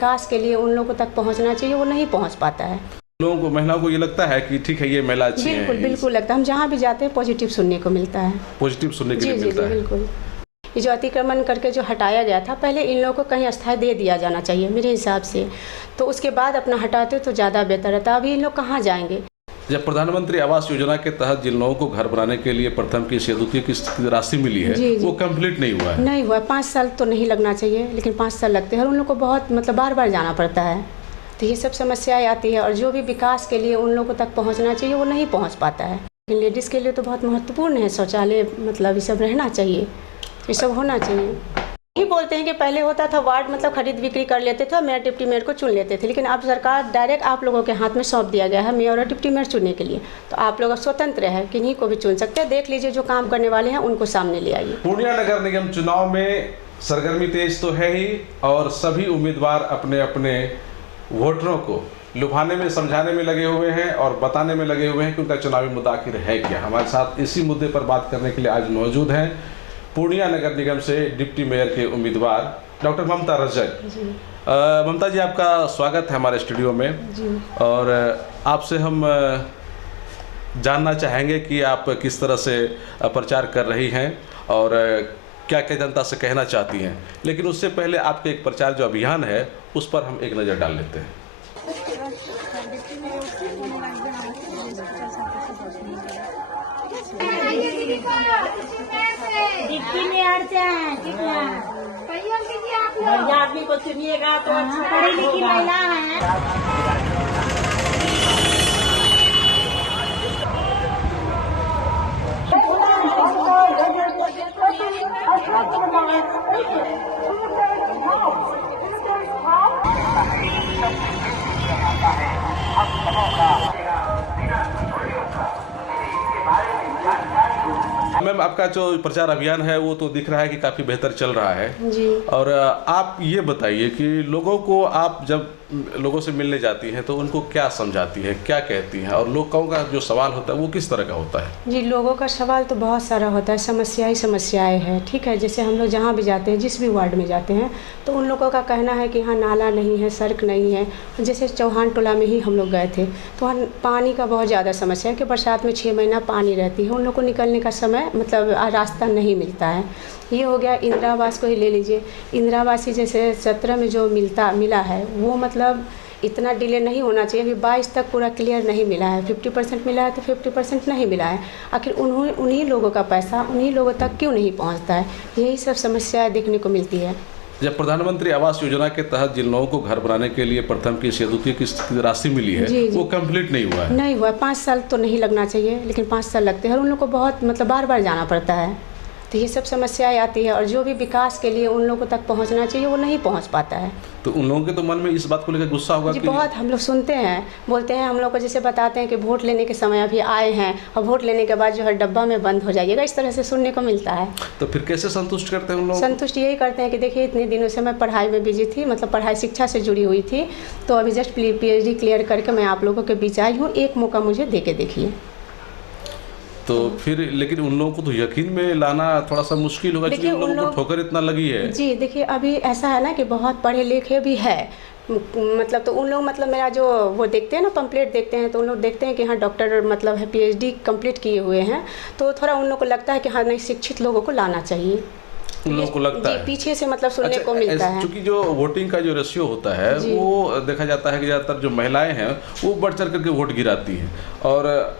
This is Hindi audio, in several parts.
विकास के लिए उन लोगों तक पहुंचना चाहिए वो नहीं पहुंच पाता है। लोगों को, महिलाओं को ये लगता है कि ठीक है ये महिला अच्छी है। बिल्कुल बिल्कुल लगता है, हम जहाँ भी जाते हैं पॉजिटिव सुनने को मिलता है। पॉजिटिव सुनने के लिए मिलता है। बिल्कुल। ये जो अतिक्रमण करके जो हटाया गया था, पहले इन लोगों को कहीं अस्थायी दे दिया जाना चाहिए मेरे हिसाब से, तो उसके बाद अपना हटाते तो ज़्यादा बेहतर रहता। अभी इन लोग कहाँ जाएंगे। जब प्रधानमंत्री आवास योजना के तहत जिन लोगों को घर बनाने के लिए प्रथम किस्त या द्वितीय किस्त राशि मिली है जी। वो कंप्लीट नहीं हुआ है। नहीं हुआ, 5 साल तो नहीं लगना चाहिए, लेकिन 5 साल लगते हैं और उन लोग को बहुत मतलब बार बार जाना पड़ता है, तो ये सब समस्याएं आती है। और जो भी विकास के लिए उन लोगों तक पहुंचना चाहिए वो नहीं पहुंच पाता है। लेकिन लेडीज़ के लिए तो बहुत महत्वपूर्ण है शौचालय, मतलब ये सब रहना चाहिए, ये सब होना चाहिए। ये बोलते हैं कि पहले होता था वार्ड मतलब खरीद बिक्री कर लेते थे, मेयर डिप्टी मेयर को चुन लेते थे, लेकिन अब सरकार डायरेक्ट आप लोगों के हाथ में सौंप दिया गया है मेयर और डिप्टी मेयर चुनने के लिए, तो आप लोग स्वतंत्र है, किन्हीं को भी चुन सकते हैं। देख लीजिए जो काम करने वाले हैं उनको सामने ले आइए। पूर्णिया नगर निगम चुनाव में सरगर्मी तेज तो है ही, और सभी उम्मीदवार अपने अपने वोटरों को लुभाने में, समझाने में लगे हुए हैं और बताने में लगे हुए हैं कि उनका चुनावी मुद्दा आखिर है क्या। हमारे साथ इसी मुद्दे पर बात करने के लिए आज मौजूद हैं पूर्णिया नगर निगम से डिप्टी मेयर के उम्मीदवार डॉक्टर ममता रजक। ममता जी, आपका स्वागत है हमारे स्टूडियो में जी। और आपसे हम जानना चाहेंगे कि आप किस तरह से प्रचार कर रही हैं और क्या क्या जनता से कहना चाहती हैं, लेकिन उससे पहले आपके एक प्रचार जो अभियान है उस पर हम एक नज़र डाल लेते हैं। डिप्टी में अड़ते हैं कितना बढ़िया आदमी को चुनिएगा तो पढ़ी लिखी महिला है। मैम, आपका जो प्रचार अभियान है वो तो दिख रहा है कि काफ़ी बेहतर चल रहा है जी। और आप ये बताइए कि लोगों को, आप जब लोगों से मिलने जाती हैं तो उनको क्या समझाती है, क्या कहती हैं, और लोगों का जो सवाल होता है वो किस तरह का होता है। जी, लोगों का सवाल तो बहुत सारा होता है, समस्या ही समस्याएं हैं। ठीक है, जैसे हम लोग जहाँ भी जाते हैं, जिस भी वार्ड में जाते हैं, तो उन लोगों का कहना है कि यहाँ नाला नहीं है, सड़क नहीं है। जैसे चौहान टोला में ही हम लोग गए थे तो वहाँ पानी का बहुत ज़्यादा समस्या है कि बरसात में 6 महीना पानी रहती है, उन लोग को निकलने का समय मतलब रास्ता नहीं मिलता है। ये हो गया। इंदिरा आवास को ही ले लीजिए, इंदिरा आवास ही जैसे 17 में जो मिला है वो मतलब इतना डिले नहीं होना चाहिए। अभी 22 तक पूरा क्लियर नहीं मिला है, 50% मिला है तो 50% नहीं मिला है। आखिर उन्हीं लोगों का पैसा उन्हीं लोगों तक क्यों नहीं पहुंचता है, यही सब समस्याएं देखने को मिलती है। जब प्रधानमंत्री आवास योजना के तहत जिन लोगों को घर बनाने के लिए प्रथम किस्त या द्वितीय किस्त की राशि मिली है जी। वो कंप्लीट नहीं हुआ है। नहीं हुआ, 5 साल तो नहीं लगना चाहिए, लेकिन 5 साल लगते हैं और उन लोग को बहुत मतलब बार बार जाना पड़ता है, तो ये सब समस्याएं आती है। और जो भी विकास के लिए उन लोगों तक पहुंचना चाहिए वो नहीं पहुंच पाता है। तो उन लोगों के तो मन में इस बात को लेकर गुस्सा होगा जी, कि बहुत हम लोग सुनते हैं, बोलते हैं हम लोग को, जैसे बताते हैं कि वोट लेने के समय अभी आए हैं और वोट लेने के बाद जो है डब्बा में बंद हो जाइएगा, इस तरह से सुनने को मिलता है। तो फिर कैसे संतुष्ट करते हैं उन लोग? संतुष्ट यही करते हैं कि देखिए इतने दिनों से मैं पढ़ाई में बिजी थी, मतलब पढ़ाई शिक्षा से जुड़ी हुई थी, तो अभी जस्ट PhD क्लियर करके मैं आप लोगों के बीच आई हूँ, एक मौका मुझे दे के देखिए। तो फिर लेकिन उन लोगों को तो यकीन में लाना थोड़ा सा मुश्किल होगा, क्योंकि उन लोगों को ठोकर इतना लगी है। जी देखिए, अभी ऐसा है ना कि बहुत पढ़े लिखे भी है, मतलब तो उन लोग मतलब मेरा जो वो देखते हैं ना, पम्पलेट देखते हैं, तो उन लोग देखते हैं कि हाँ डॉक्टर मतलब है PhD कंप्लीट किए हुए हैं, तो थोड़ा उन लोग को लगता है कि हाँ नहीं, शिक्षित लोगों को लाना चाहिए, उन लोगों को लगता है। पीछे से मतलब सुनने को मिलता है। क्योंकि जो वोटिंग का जो रेशियो होता है वो देखा जाता है कि ज़्यादातर जो महिलाएं हैं वो बढ़ चढ़ करके वोट गिराती हैं, और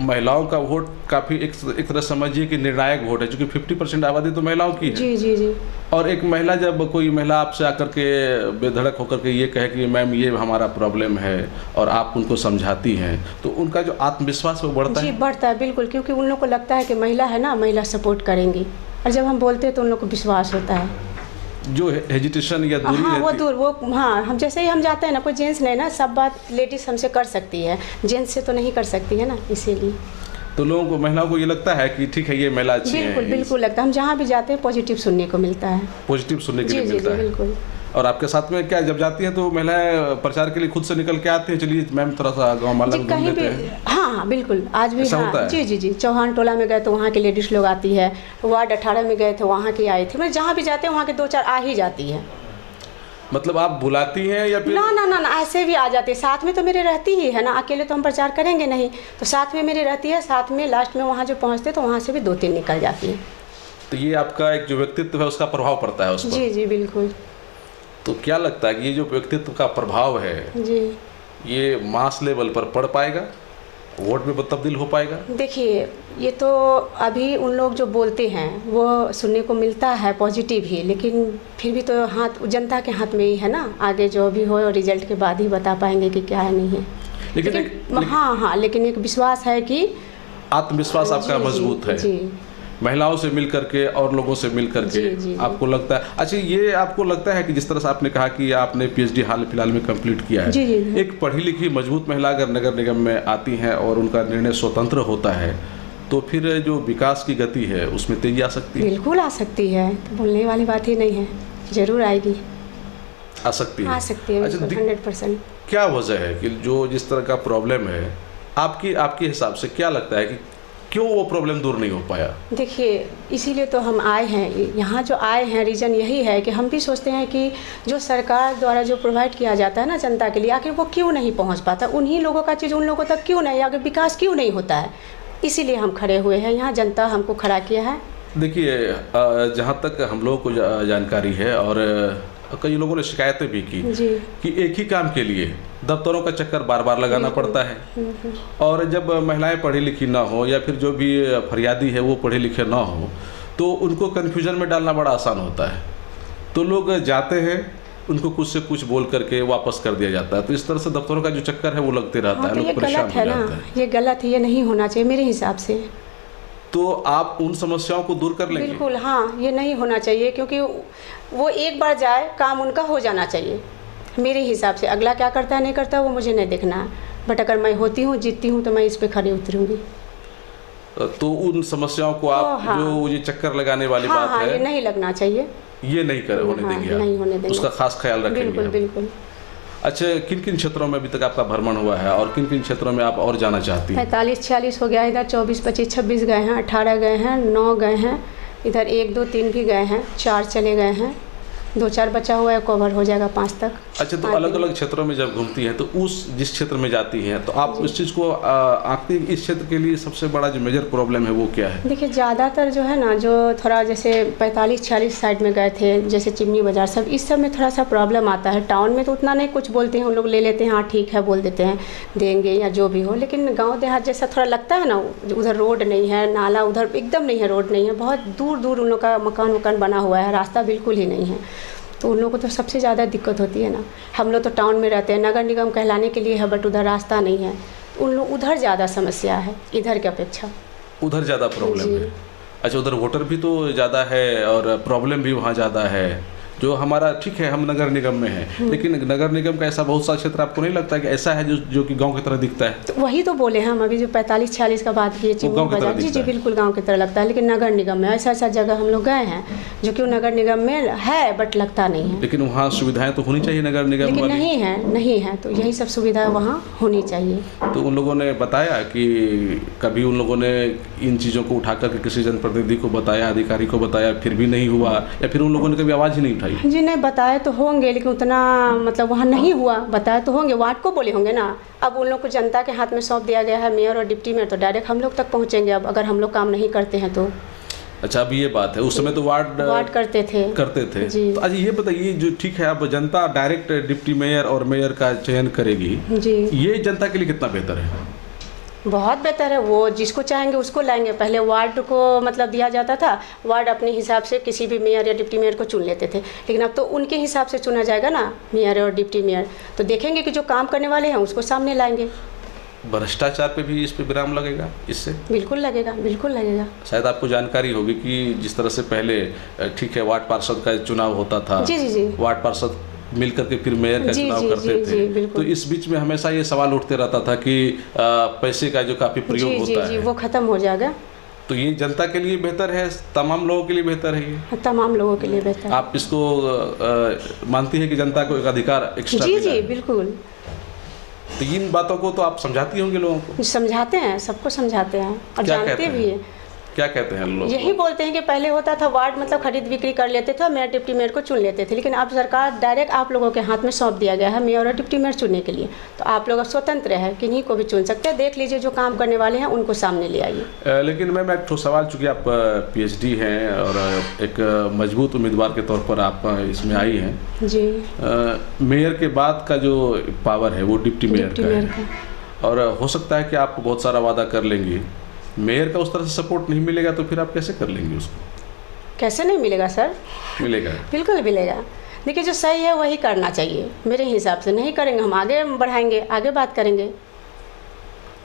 महिलाओं का वोट काफ़ी एक तरह समझिए कि निर्णायक वोट है, क्योंकि 50% आबादी तो महिलाओं की है। जी जी जी। और एक महिला, जब कोई महिला आपसे आकर के बेधड़क होकर के ये कहे कि मैम ये हमारा प्रॉब्लम है और आप उनको समझाती हैं, तो उनका जो आत्मविश्वास वो बढ़ता है। जी, बढ़ता है बिल्कुल, क्योंकि उन लोग को लगता है कि महिला है ना, महिला सपोर्ट करेंगी, और जब हम बोलते हैं तो उन लोग को विश्वास होता है। जो हेजिटेशन या दूरी हाँ, हाँ, हम जैसे ही हम जाते हैं ना, कोई जेंट्स नहीं ना, सब बात लेडीज़ हमसे कर सकती है, जेंट्स से तो नहीं कर सकती है ना, इसीलिए। तो लोगों को, महिलाओं को ये लगता है कि ठीक है ये महिला अच्छी है। बिल्कुल बिल्कुल लगता है, हम जहाँ भी जाते हैं पॉजिटिव सुनने को मिलता है। पॉजिटिव सुनने के लिए मिलता है। बिल्कुल। और आपके साथ में क्या, जब जाती हैं तो महिलाएं प्रचार के लिए खुद से निकल के आती हैं, चलिए मैम थोड़ा सा गाँव माला में घूम लेते हैं? हाँ बिल्कुल, आज भी हाँ, जी, चौहान टोला में गए तो वहाँ की लेडीज़ लोग आती है, वार्ड 18 में गए थे वहाँ की आई थी, मतलब जहाँ भी जाते हैं वहाँ के 2-4 आ ही जाती है। मतलब आप बुलाती हैं या फिर? ना ना ना ना, ऐसे भी आ जाते, साथ में तो मेरे रहती ही है ना, अकेले तो हम प्रचार करेंगे नहीं, तो साथ में मेरी रहती है, साथ में लास्ट में वहाँ जो पहुँचते तो वहाँ से भी 2-3 निकल जाती है। तो ये आपका एक जो व्यक्तित्व है उसका प्रभाव पड़ता है उस पर? जी जी बिल्कुल। तो क्या लगता है कि ये जो व्यक्तित्व का प्रभाव है जी, ये मास लेवल पर पड़ पाएगा, वोट में तब्दील हो पाएगा? देखिए ये तो अभी उन लोग जो बोलते हैं वो सुनने को मिलता है पॉजिटिव ही, लेकिन फिर भी तो हाथ जनता के हाथ में ही है ना, आगे जो भी हो रिजल्ट के बाद ही बता पाएंगे कि क्या है नहीं है। लेकिन हाँ हाँ, लेकिन एक विश्वास है कि आत्मविश्वास आपका मजबूत है। जी, महिलाओं से मिल करके और लोगों से मिल करके जी। आपको लगता है, अच्छा ये आपको लगता है कि जिस तरह से आपने कहा कि आपने पीएचडी हाल फिलहाल में कंप्लीट किया है, जी। एक पढ़ी लिखी मजबूत महिला अगर नगर निगम में आती हैं और उनका निर्णय स्वतंत्र होता है तो फिर जो विकास की गति है उसमें तेजी आ सकती है? बिल्कुल आ सकती है, तो बोलने वाली बात ही नहीं है, जरूर आएगी, आ सकती है। आ सकती है। अच्छा, 100%। क्या वजह है कि जो जिस तरह का प्रॉब्लम है आपके हिसाब से क्या लगता है कि क्यों वो प्रॉब्लम दूर नहीं हो पाया? देखिए इसीलिए तो हम आए हैं यहाँ, जो आए हैं रीज़न यही है कि हम भी सोचते हैं कि जो सरकार द्वारा जो प्रोवाइड किया जाता है ना जनता के लिए, आखिर वो क्यों नहीं पहुँच पाता, उन्हीं लोगों का चीज़ उन लोगों तक क्यों नहीं, आगे विकास क्यों नहीं होता है, इसीलिए हम खड़े हुए हैं यहाँ, जनता हमको खड़ा किया है। देखिए जहाँ तक हम लोगों को जानकारी है और कई लोगों ने शिकायतें भी की जी। कि एक ही काम के लिए दफ्तरों का चक्कर बार बार लगाना पड़ता है, और जब महिलाएं पढ़ी लिखी ना हो या फिर जो भी फरियादी है वो पढ़े लिखे ना हो तो उनको कन्फ्यूजन में डालना बड़ा आसान होता है, तो लोग जाते हैं उनको कुछ से कुछ बोल करके वापस कर दिया जाता है, तो इस तरह से दफ्तरों का जो चक्कर है वो लगते रहता है, तो लोग परेशान हो जाते हैं। ये गलत है, ये नहीं होना चाहिए मेरे हिसाब से। तो आप उन समस्याओं को दूर कर लेंगे? बिल्कुल हाँ, ये नहीं होना चाहिए, क्योंकि वो एक बार जाए काम उनका हो जाना चाहिए मेरे हिसाब से, अगला क्या करता है नहीं करता वो मुझे नहीं देखना है, बट अगर मैं होती हूँ जीतती हूँ तो मैं इस पे खड़ी उतरूंगी। तो उन समस्याओं को आप हाँ। जो ये चक्कर लगाने वाली हाँ, बात हाँ, है ये नहीं लगना चाहिए, ये नहीं कर होने हाँ, देंगे नहीं आप, होने देंगे, उसका खास ख्याल रखेंगे बिल्कुल हम। बिल्कुल। अच्छा, किन किन क्षेत्रों में अभी तक आपका भ्रमण हुआ है और किन किन क्षेत्रों में आप और जाना चाहती हैं? 45-46 हो गया, इधर 24, 25, 26 गए हैं, 18 गए हैं, 9 गए हैं, इधर 1, 2, 3 भी गए हैं, 4 चले गए हैं, 2-4 बचा हुआ है, कवर हो जाएगा 5 तक। अच्छा, तो अलग अलग क्षेत्रों में जब घूमती हैं तो उस जिस क्षेत्र में जाती हैं तो आप उस चीज़ को आखिर इस क्षेत्र के लिए सबसे बड़ा जो मेजर प्रॉब्लम है वो क्या है? देखिए ज़्यादातर जो है ना, जो थोड़ा जैसे 45-46 साइड में गए थे, जैसे चिमनी बाज़ार सब, इस सब में थोड़ा सा प्रॉब्लम आता है। टाउन में तो उतना नहीं कुछ बोलते हैं, उन लोग ले लेते हैं, हाँ ठीक है बोल देते हैं देंगे या जो भी हो, लेकिन गांव देहात जैसा थोड़ा लगता है ना, उधर रोड नहीं है, नाला उधर एकदम नहीं है, रोड नहीं है, बहुत दूर दूर उन लोग का मकान वकान बना हुआ है, रास्ता बिल्कुल ही नहीं है, तो उन लोगों को तो सबसे ज़्यादा दिक्कत होती है ना। हम लोग तो टाउन में रहते हैं, नगर निगम कहलाने के लिए है, बट उधर रास्ता नहीं है, उन लोग उधर ज़्यादा समस्या है इधर की अपेक्षा, उधर ज़्यादा प्रॉब्लम है। अच्छा, उधर वोटर भी तो ज़्यादा है और प्रॉब्लम भी वहाँ ज़्यादा है, जो हमारा ठीक है हम नगर निगम में हैं, लेकिन नगर निगम का ऐसा बहुत सा क्षेत्र आपको नहीं लगता कि ऐसा है जो कि गांव की तरह दिखता है? तो वही तो बोले हम अभी जो 45-46 का बात किए चिमनी बाजार, जी जी बिल्कुल गांव की तरह लगता है, लेकिन नगर निगम में ऐसा ऐसा जगह हम लोग गए हैं जो कि नगर निगम में है बट लगता नहीं है। लेकिन वहाँ सुविधाएं तो होनी चाहिए नगर निगम लेकिन वाली। नहीं है, तो यही सब सुविधा वहाँ होनी चाहिए। तो उन लोगों ने बताया कि कभी उन लोगों ने इन चीज़ों को उठा करके किसी जनप्रतिनिधि को बताया, अधिकारी को बताया, फिर भी नहीं हुआ, या फिर उन लोगों ने कभी आवाज़ ही नहीं उठाई? जी नहीं, बताया तो होंगे, लेकिन उतना मतलब वहाँ नहीं हुआ, बताया तो होंगे, वार्ड को बोले होंगे ना, अब उन लोग को जनता के हाथ में सौंप दिया गया है, मेयर और डिप्टी मेयर, तो डायरेक्ट हम लोग तक पहुँचेंगे अब अगर हम लोग काम नहीं करते हैं तो। अच्छा, अब ये बात है, उस समय तो वार्ड करते थे जी। तो अच्छा ये बताइए, जो ठीक है अब जनता डायरेक्ट डिप्टी मेयर और मेयर का चयन करेगी जी, ये जनता के लिए कितना बेहतर है? बहुत बेहतर है, वो जिसको चाहेंगे उसको लाएंगे। पहले वार्ड को मतलब दिया जाता था, वार्ड अपने हिसाब से किसी भी मेयर या डिप्टी मेयर को चुन लेते थे, लेकिन अब तो उनके हिसाब से चुना जाएगा ना मेयर और डिप्टी मेयर, तो देखेंगे कि जो काम करने वाले हैं उसको सामने लाएंगे। भ्रष्टाचार पे भी इस पे विराम लगेगा इससे? बिल्कुल लगेगा, बिल्कुल लगेगा। शायद आपको जानकारी होगी कि जिस तरह से पहले ठीक है वार्ड पार्षद का चुनाव होता था, जी जी जी, वार्ड पार्षद मिलकर के फिर मेयर का चुनाव करते थे, तो इस बीच में हमेशा ये सवाल उठते रहता था कि पैसे का जो काफी प्रयोग होता है वो खत्म हो जाएगा। तो ये जनता के लिए बेहतर है, तमाम लोगों के लिए बेहतर है, ये तमाम लोगों के लिए बेहतर है। आप इसको मानती है कि जनता को एक अधिकार एक्स्ट्रा? जी जी बिल्कुल। तो इन बातों को तो आप समझाती होंगे लोगों को? समझाते हैं, सबको समझाते हैं और जानते भी हैं। क्या कहते हैं लोग? यही बोलते हैं कि पहले होता था वार्ड मतलब खरीद बिक्री कर लेते थे और मेयर डिप्टी मेयर को चुन लेते थे, लेकिन अब सरकार डायरेक्ट आप लोगों के हाथ में सौंप दिया गया है मेयर और डिप्टी मेयर चुनने के लिए। तो आप लोग अब स्वतंत्र है, किन्हीं को भी चुन सकते हैं। देख लीजिए जो काम करने वाले हैं उनको सामने ले आइए। लेकिन मैम एक तो सवाल, चूँकि आप PhD हैं और एक मजबूत उम्मीदवार के तौर पर आप इसमें आई हैं जी। मेयर के बाद का जो पावर है वो डिप्टी मेयर का है, और हो सकता है कि आप बहुत सारा वादा कर लेंगे, मेयर का उस तरह से सपोर्ट नहीं मिलेगा तो फिर आप कैसे कर लेंगे उसको? कैसे नहीं मिलेगा सर? मिलेगा, बिल्कुल मिलेगा। देखिए जो सही है वही करना चाहिए मेरे हिसाब से। नहीं करेंगे हम आगे बढ़ाएंगे, आगे बात करेंगे।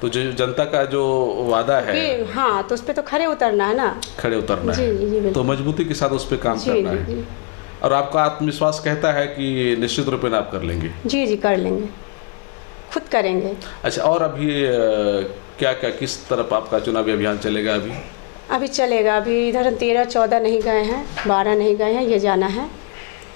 तो जो जनता का जो वादा है, हाँ, तो उस पर तो खड़े उतरना है ना, खड़े उतरना जी, है। जी, बिल्कुल। तो मजबूती के साथ उस पर काम जी, करना जी, है, जी। और आपका आत्मविश्वास कहता है कि निश्चित रूप में आप कर लेंगे। जी जी कर लेंगे, खुद करेंगे। अच्छा, और अभी क्या क्या किस तरफ आपका चुनावी अभियान चलेगा? अभी चलेगा, अभी इधर 13-14 नहीं गए हैं, 12 नहीं गए हैं, ये जाना है।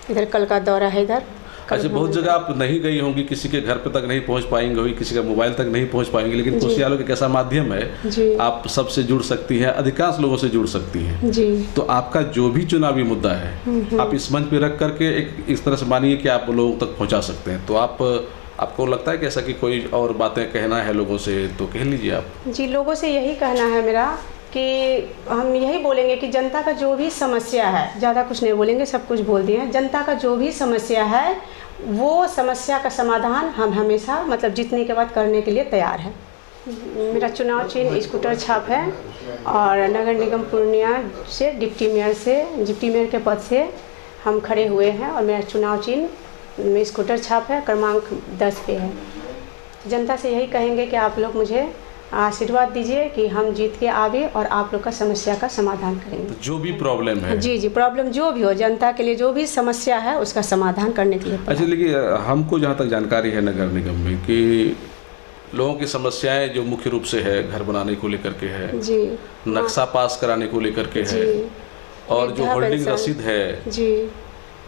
इधर कल का दौरा है इधर। अच्छा, बहुत जगह आप नहीं गई होंगी, किसी के घर पे तक नहीं पहुंच पाएंगे होगी, किसी का मोबाइल तक नहीं पहुंच पाएंगे, लेकिन कोशियालों एक ऐसा माध्यम है जी। आप सबसे जुड़ सकती हैं, अधिकांश लोगों से जुड़ सकती हैं जी। तो आपका जो भी चुनावी मुद्दा है आप इस मंच पे रख करके एक इस तरह से मानिए कि आप लोगों तक पहुंचा सकते हैं। तो आपको लगता है कि ऐसा कि कोई और बातें कहना है लोगों से तो कह लीजिए आप। जी, लोगों से यही कहना है मेरा कि हम यही बोलेंगे कि जनता का जो भी समस्या है, ज़्यादा कुछ नहीं बोलेंगे, सब कुछ बोल दिए हैं। जनता का जो भी समस्या है वो समस्या का समाधान हम हमेशा मतलब जीतने के बाद करने के लिए तैयार है। मेरा चुनाव चिन्ह स्कूटर छाप है और नगर निगम पूर्णिया से डिप्टी मेयर के पद से हम खड़े हुए हैं और मेरा चुनाव चिन्ह में स्कूटर छाप है, क्रमांक 10 पे है। जनता से यही कहेंगे कि आप लोग मुझे आशीर्वाद दीजिए कि हम जीत के आवे और आप लोग का समस्या का समाधान करेंगे। तो जो भी प्रॉब्लम है, जी जी, प्रॉब्लम जो भी हो, जनता के लिए जो भी समस्या है उसका समाधान करने के लिए। अच्छा, देखिए हमको जहाँ तक जानकारी है नगर निगम में कि लोगों की समस्याएं जो मुख्य रूप से है घर बनाने को लेकर के है जी, नक्शा पास कराने को लेकर के है, और जो होल्डिंग रसीद है जी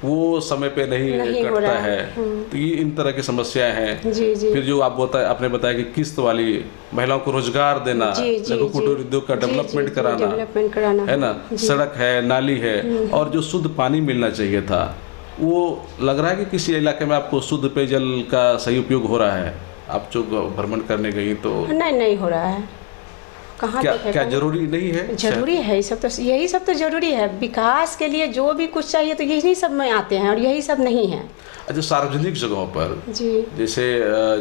वो समय पे नहीं हो कटता रहा है, तो ये इन तरह की समस्याएं हैं। जी जी। फिर जो आपने बताया कि किस्त वाली महिलाओं को रोजगार देना, लघु कुटीर उद्योग का डेवलपमेंट कराना है ना, सड़क है, नाली है, और जो शुद्ध पानी मिलना चाहिए था वो लग रहा है कि किसी इलाके में आपको शुद्ध पेयजल का सही उपयोग हो रहा है? आप जो भ्रमण करने गई तो नहीं हो रहा है। कहाँ क्या जरूरी नहीं है? जरूरी है, यही सब तो जरूरी है। विकास के लिए जो भी कुछ चाहिए तो यही सब में आते हैं और यही सब नहीं है। अच्छा, सार्वजनिक जगहों पर जी, जैसे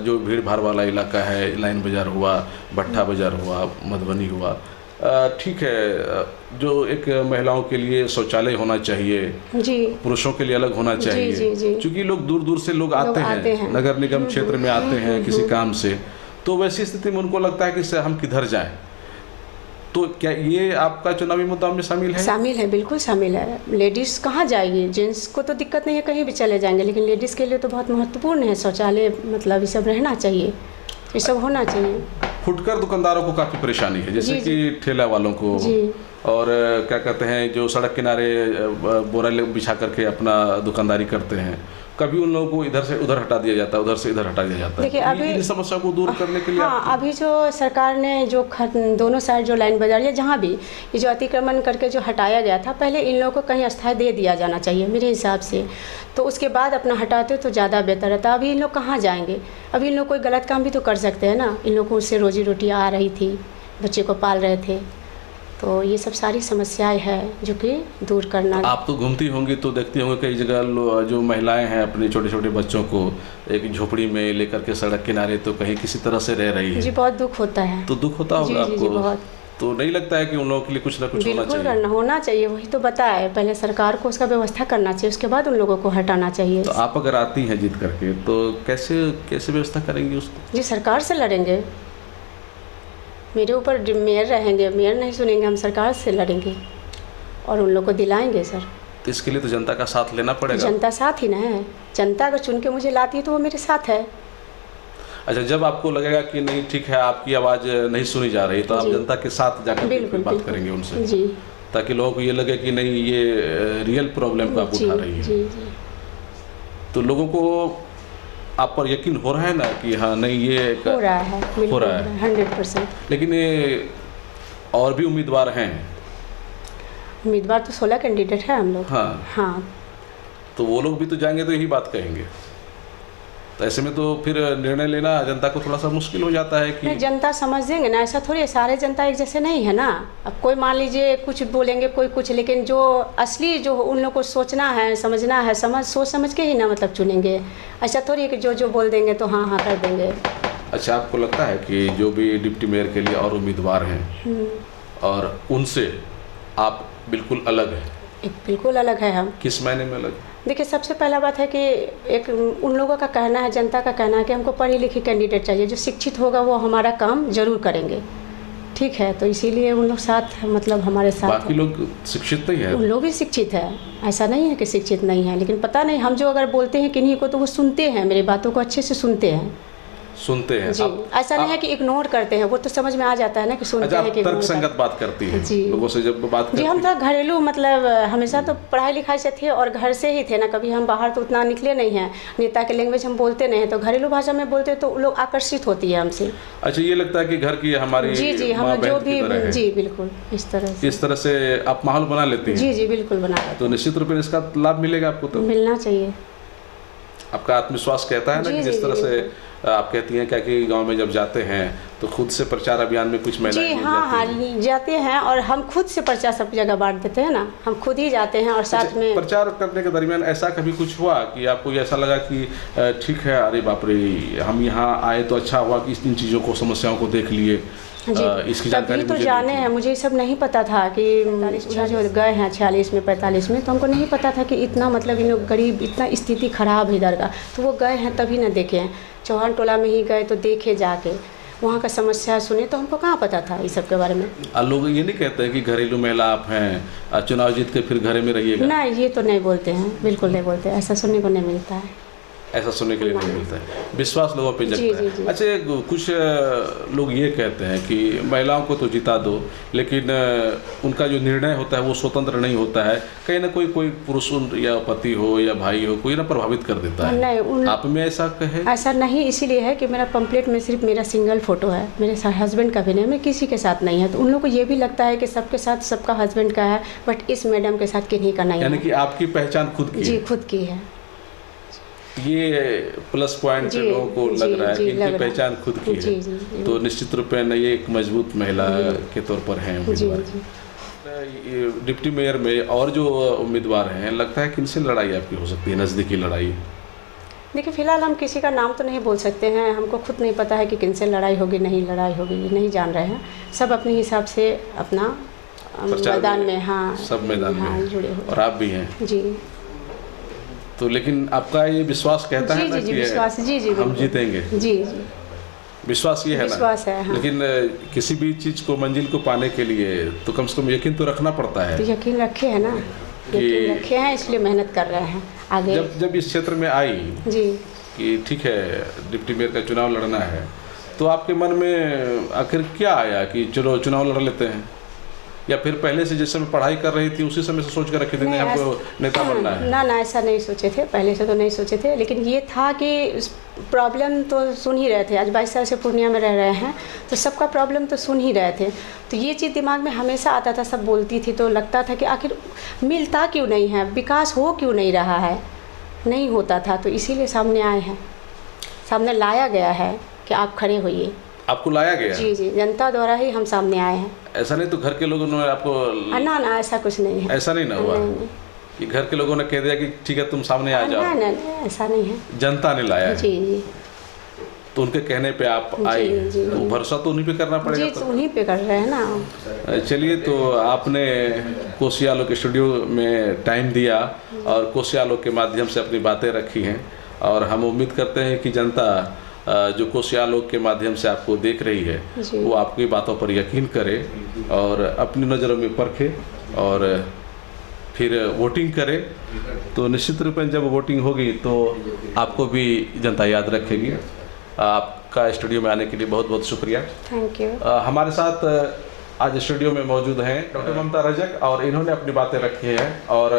जो भीड़ भाड़ वाला इलाका है, लाइन बाजार हुआ, भट्टा बाजार हुआ, मधुबनी हुआ, ठीक है, जो एक महिलाओं के लिए शौचालय होना चाहिए, जी, पुरुषों के लिए अलग होना चाहिए, क्योंकि लोग दूर दूर से लोग आते हैं नगर निगम क्षेत्र में आते हैं किसी काम से, तो वैसी स्थिति में उनको लगता है कि हम किधर जाएं। तो क्या ये आपका चुनावी मुद्दा में शामिल है? शामिल है, बिल्कुल शामिल है। लेडीज़ कहाँ जाएगी? जेंट्स को तो दिक्कत नहीं है, कहीं भी चले जाएंगे, लेकिन लेडीज़ के लिए तो बहुत महत्वपूर्ण है शौचालय, मतलब ये सब रहना चाहिए, ये सब होना चाहिए। फुटकर दुकानदारों को काफ़ी परेशानी है, जैसे कि ठेला वालों को, और क्या कहते हैं जो सड़क किनारे बोरा बिछा करके अपना दुकानदारी करते हैं, कभी उन लोगों को इधर से उधर हटा दिया जाता है, उधर से इधर हटा दिया जाता है। देखिए अभी इन समस्या को दूर करने के लिए अभी जो सरकार ने जो दोनों साइड जो लाइन बाजार या जहाँ भी ये जो अतिक्रमण करके जो हटाया गया था, पहले इन लोगों को कहीं अस्थायी दे दिया जाना चाहिए मेरे हिसाब से, तो उसके बाद अपना हटाते तो ज़्यादा बेहतर रहता। अभी इन लोग कहाँ जाएंगे? अभी इन लोग कोई गलत काम भी तो कर सकते हैं ना, इन लोगों को उससे रोजी रोटी आ रही थी, बच्चे को पाल रहे थे, तो ये सब सारी समस्याएं हैं जो कि दूर करना। आप तो घूमती होंगी तो देखती होंगी कई जगह जो महिलाएं हैं अपने छोटे छोटे बच्चों को एक झोपड़ी में लेकर के सड़क किनारे तो कहीं किसी तरह से रह रही है। जी, बहुत दुख होता है। तो दुख होता होगा आपको? बहुत। तो नहीं लगता है कि उन लोगों के लिए कुछ ना कुछ होना चाहिए? वही तो बताया, पहले सरकार को उसका व्यवस्था करना चाहिए, उसके बाद उन लोगों को हटाना चाहिए। तो आप अगर आती हैं जीत करके तो कैसे व्यवस्था करेंगी उसको? जी, सरकार से लड़ेंगे, मेरे ऊपर मेयर रहेंगे, मेयर नहीं सुनेंगे, हम सरकार से लड़ेंगे और उन लोग को दिलाएंगे सर। तो इसके लिए तो जनता का साथ लेना पड़ेगा। जनता साथ ही ना है, जनता अगर चुन के मुझे लाती है तो वो मेरे साथ है। अच्छा, जब आपको लगेगा कि नहीं ठीक है आपकी आवाज़ नहीं सुनी जा रही तो आप जनता के साथ जाकर बात करेंगे उनसे जी, ताकि लोगों को ये लगे कि नहीं ये रियल प्रॉब्लम को आप उठा रही है। जी। तो लोगों को आप पर यकीन हो रहा है ना कि हाँ नहीं ये हो रहा है 100%। लेकिन ये और भी उम्मीदवार हैं उम्मीदवार तो 16 कैंडिडेट है हम लोग। हाँ, हाँ, तो वो लोग भी तो जाएंगे तो यही बात कहेंगे, तो ऐसे में तो फिर निर्णय लेना जनता को थोड़ा सा मुश्किल हो जाता है कि नहीं, जनता समझ देंगे ना, ऐसा थोड़ी है, सारे जनता एक जैसे नहीं है ना। अब कोई मान लीजिए कुछ बोलेंगे, कोई कुछ, लेकिन जो असली जो उन लोग को सोचना है, समझना है, सोच समझ के ही ना मतलब चुनेंगे। ऐसा थोड़ी है कि जो बोल देंगे तो हाँ कर देंगे। अच्छा, आपको लगता है कि जो भी डिप्टी मेयर के लिए और उम्मीदवार हैं और उनसे आप बिल्कुल अलग हैं? एक बिल्कुल अलग है हम। किस मायने में अलग? देखिए, सबसे पहला बात है कि एक उन लोगों का कहना है, जनता का कहना है कि हमको पढ़ी लिखी कैंडिडेट चाहिए, जो शिक्षित होगा वो हमारा काम जरूर करेंगे, ठीक है। तो इसीलिए उन लोग साथ मतलब हमारे साथ। बाकी लोग शिक्षित नहीं है? उन लोग भी शिक्षित है, ऐसा नहीं है कि शिक्षित नहीं है, लेकिन पता नहीं हम जो अगर बोलते हैं किन्हीं को तो वो सुनते हैं, मेरी बातों को अच्छे से सुनते हैं जी। ऐसा नहीं है कि इग्नोर करते हैं, वो तो समझ में आ जाता है ना कि सुनते हैं कि तर्क संगत बात करती है जी। लोगों से जब बात करती जी, हम तो घरेलू मतलब हमेशा तो पढ़ाई लिखाई से थे और घर से ही थे ना, कभी हम बाहर तो उतना निकले नहीं हैं, नेता के लैंग्वेज हम बोलते नहीं हैं, तो घरेलू भाषा में बोलते तो लोग आकर्षित होती है हमसे। अच्छा, ये लगता है कि घर की हमारी जी, हम जो भी जी बिल्कुल इस तरह से आप माहौल बना लेती हैं? जी बिल्कुल बना लेते हैं। तो निश्चित रूप से इसका लाभ मिलेगा आपको? तो मिलना चाहिए। आपका आत्मविश्वास कहता है ना कि जिस तरह से आप कहती हैं क्या कि गांव में जब जाते हैं तो खुद से प्रचार अभियान में कुछ महिलाएं जी हाँ जाते हैं, और हम खुद से प्रचार सब जगह बांट देते हैं ना, हम खुद ही जाते हैं और साथ में। प्रचार करने के दरमियान ऐसा कभी कुछ हुआ कि आपको ऐसा लगा कि ठीक है, अरे बाप रे, हम यहाँ आए तो अच्छा हुआ कि इन चीज़ों को, समस्याओं को देख लिए, इसकी जानकारी तो जाने हैं, मुझे ये सब नहीं पता था कि 45 जो गए हैं 46 में 45 में, तो हमको नहीं पता था कि इतना मतलब इन लोग गरीब, इतना स्थिति खराब है इधर का, तो वो गए हैं तभी ना देखे हैं। चौहान टोला में ही गए तो देखे जाके, वहाँ का समस्या सुने, तो हमको कहाँ पता था इस सब के बारे में। लोग ये नहीं कहते हैं कि घरेलू महिला आप हैं, चुनाव जीत के फिर घर में रहिएगा? नहीं, ये तो नहीं बोलते हैं, बिल्कुल नहीं बोलते, ऐसा सुनने को नहीं मिलता है। ऐसा सुनने के लिए नहीं मिलता है, विश्वास लोगों पे जगता है। जी। अच्छा, कुछ लोग ये कहते हैं कि महिलाओं को तो जिता दो, लेकिन उनका जो निर्णय होता है वो स्वतंत्र नहीं होता है, कहीं ना कोई पुरुष या पति हो या भाई हो, कोई ना प्रभावित कर देता है। नहीं, आप में ऐसा है? ऐसा नहीं, इसीलिए है कि मेरा पंपलेट में सिर्फ मेरा सिंगल फोटो है, मेरे हस्बैंड का भी नहीं, मैं किसी के साथ नहीं है। तो उन लोग को ये भी लगता है कि सबके साथ सबका हस्बैंड का है, बट इस मैडम के साथ किन्हीं का नहीं है। यानी कि आपकी पहचान खुद की? जी, खुद की है। ये प्लस पॉइंट लोगों को लग रहा है कि इनकी पहचान खुद की है। जी। तो निश्चित रूप में ये एक मजबूत महिला के तौर पर हैं उम्मीदवार। डिप्टी मेयर में और जो उम्मीदवार हैं, लगता है किनसे लड़ाई आपकी हो सकती है, नज़दीकी लड़ाई? देखिए, फिलहाल हम किसी का नाम तो नहीं बोल सकते हैं, हमको खुद नहीं पता है कि किनसे लड़ाई होगी, नहीं लड़ाई होगी, नहीं जान रहे हैं। सब अपने हिसाब से अपना मैदान में, हाँ सब मैदान में जुड़े हुए, और आप भी हैं जी। तो लेकिन आपका ये विश्वास कहता है ना कि विश्वास, जी हम जीतेंगे? जी, विश्वास ये है ना? विश्वास है, हाँ। लेकिन किसी भी चीज़ को, मंजिल को पाने के लिए तो कम से कम यकीन तो रखना पड़ता है। तो यकीन रखे हैं ना, यकीन रखे हैं, इसलिए मेहनत कर रहे हैं आगे। जब इस क्षेत्र में आई जी कि ठीक है डिप्टी मेयर का चुनाव लड़ना है, तो आपके मन में आखिर क्या आया कि चलो चुनाव लड़ लेते हैं, या फिर पहले से जिस समय पढ़ाई कर रही थी उसी समय से सोच कर रखे थे हमको नेता बनना है? ना, ऐसा नहीं सोचे थे, पहले से तो नहीं सोचे थे, लेकिन ये था कि प्रॉब्लम तो सुन ही रहे थे। आज 22 साल से पूर्णिया में रह रहे हैं, तो सबका प्रॉब्लम तो सुन ही रहे थे। तो ये चीज़ दिमाग में हमेशा आता था, सब बोलती थी, तो लगता था कि आखिर मिलता क्यों नहीं है, विकास हो क्यों नहीं रहा है, नहीं होता था। तो इसीलिए सामने आए हैं, सामने लाया गया है कि आप खड़े होइए। आपको लाया गया? जी, जनता द्वारा ही हम सामने आए हैं। ऐसा नहीं तो घर के लोगों ने आपको? ना, ऐसा कुछ नहीं है। ऐसा नहीं ना हुआ कि घर के लोगों ने कह दिया कि ठीक है तुम सामने आ जाओ? नहीं, ऐसा नहीं है, जनता ने लाया है। जी। तो उनके कहने पे आप आई, तो भरोसा तो उन्हीं पे करना पड़ेगा। जी, उन्हीं पे कर रहे हैं ना। चलिए, तो आपने कोसिया आलोक के स्टूडियो में टाइम दिया और कोसिया आलोक के माध्यम से अपनी बातें रखी हैं, और हम उम्मीद करते हैं कि जनता जो कोसिया आलोक के माध्यम से आपको देख रही है वो आपकी बातों पर यकीन करे और अपनी नज़रों में परखे और फिर वोटिंग करे। तो निश्चित रूप में जब वोटिंग होगी तो आपको भी जनता याद रखेगी। आपका स्टूडियो में आने के लिए बहुत बहुत शुक्रिया। Thank you. हमारे साथ आज स्टूडियो में मौजूद हैं डॉक्टर ममता रजक, और इन्होंने अपनी बातें रखी हैं और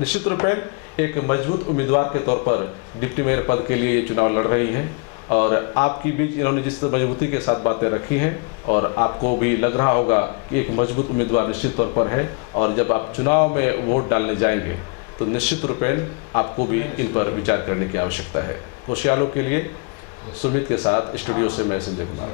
निश्चित रूप में एक मजबूत उम्मीदवार के तौर पर डिप्टी मेयर पद के लिए ये चुनाव लड़ रही हैं, और आपकी बीच इन्होंने जिस मजबूती के साथ बातें रखी हैं और आपको भी लग रहा होगा कि एक मजबूत उम्मीदवार निश्चित तौर पर है, और जब आप चुनाव में वोट डालने जाएंगे तो निश्चित रूपेण आपको भी इन पर विचार करने की आवश्यकता है। खुशहालों के लिए सुमित के साथ स्टूडियो से मैं संजय कुमार।